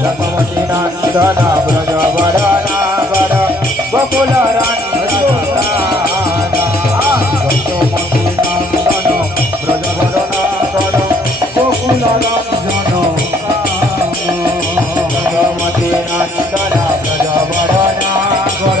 জগমতি নন্দন ব্রজ বরনাগর বকুল জগমতি নন্দন ব্রজ বরনাগর বকুল রঞ্জন জগমতি নন্দন ব্রজ বরনাগর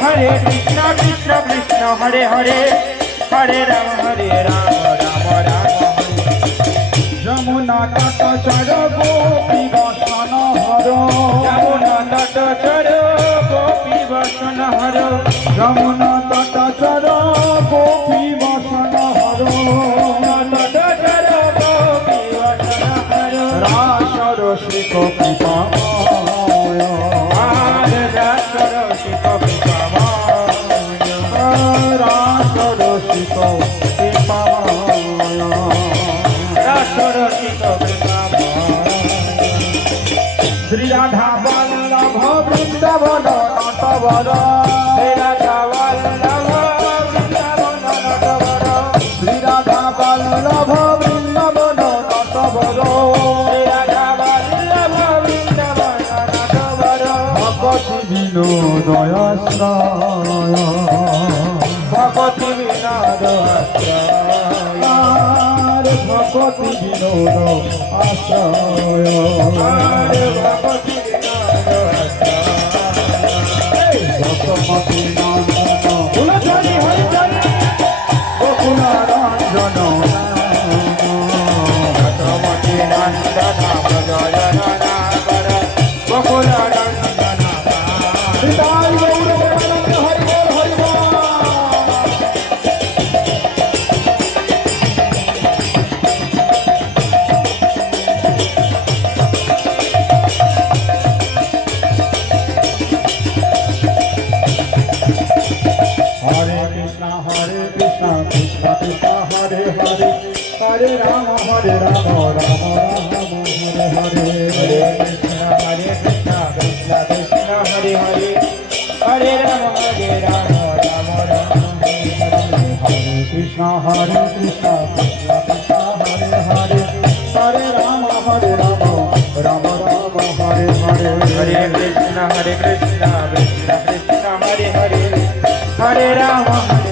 হরে কৃষ্ণ কৃষ্ণ কৃষ্ণ, হরে হরে। হরে রাম হরে রাম রাম রাম। যমুনা তট চর গোপী বসন হর। যমুনা তট চর গোপী বসন হর। যমুনা তট চর গোপী বসন হর। তট চর গোপী বসন হর। রাস রসি ভগতি বিনোদ আশ্রয়। ভগতি বিনোদ আশ্রয়। হরে রাম হরে রাম রাম রাম হরে হরে হরে কৃষ্ণ হরে কৃষ্ণ কৃষ্ণ কৃষ্ণ হরে হরে হরে রাম হরে রাম রাম রাম হরে কৃষ্ণ হরে কৃষ্ণ কৃষ্ণ কৃষ্ণ হরে কৃষ্ণ হরে কৃষ্ণ কৃষ্ণ কৃষ্ণ হরে হরে হরে রাম হরে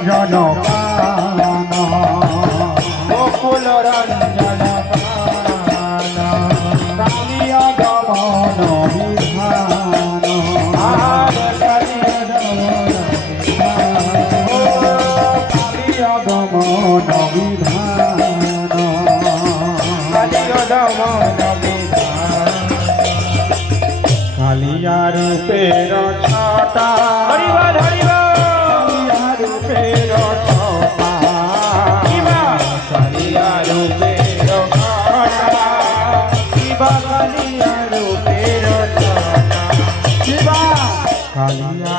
রঞ্জন গোকুল রঞ্জন কালিয়া গমন বিধান কালিয়া গমন বিধান কালিয় দমন কালিয়া রূপের ছটা হরিবল হরিবল কালিয়া রূপে রঘটা শিবা কালিয়া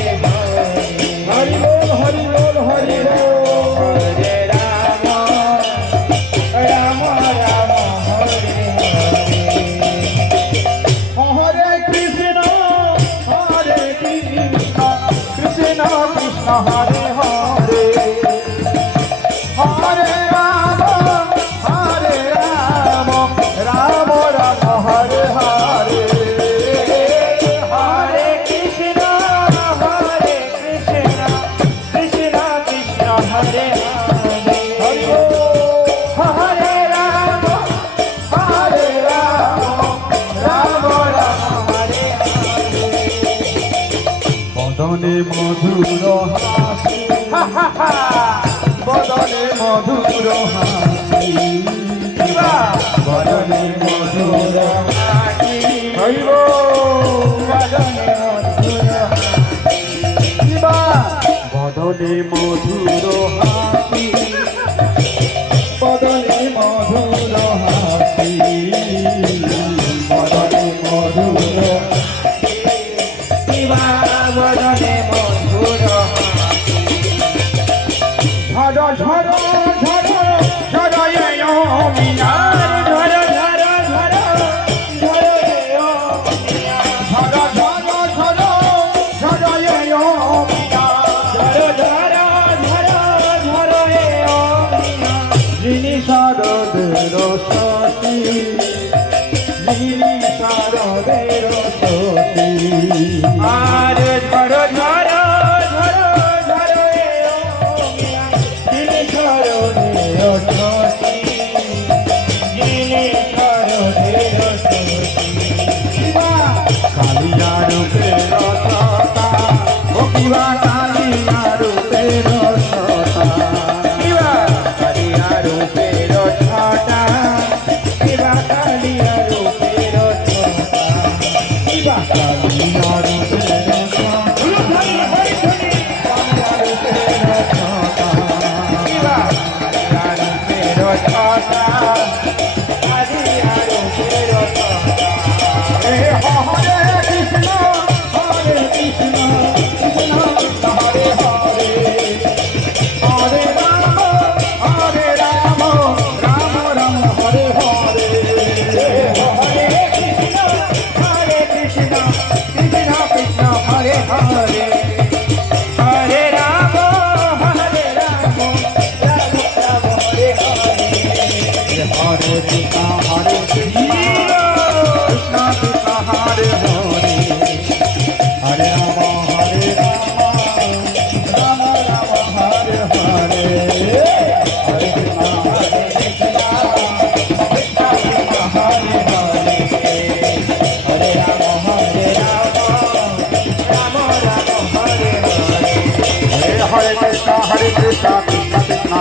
মধুর হাসি। হা হা হা। আ Yeah.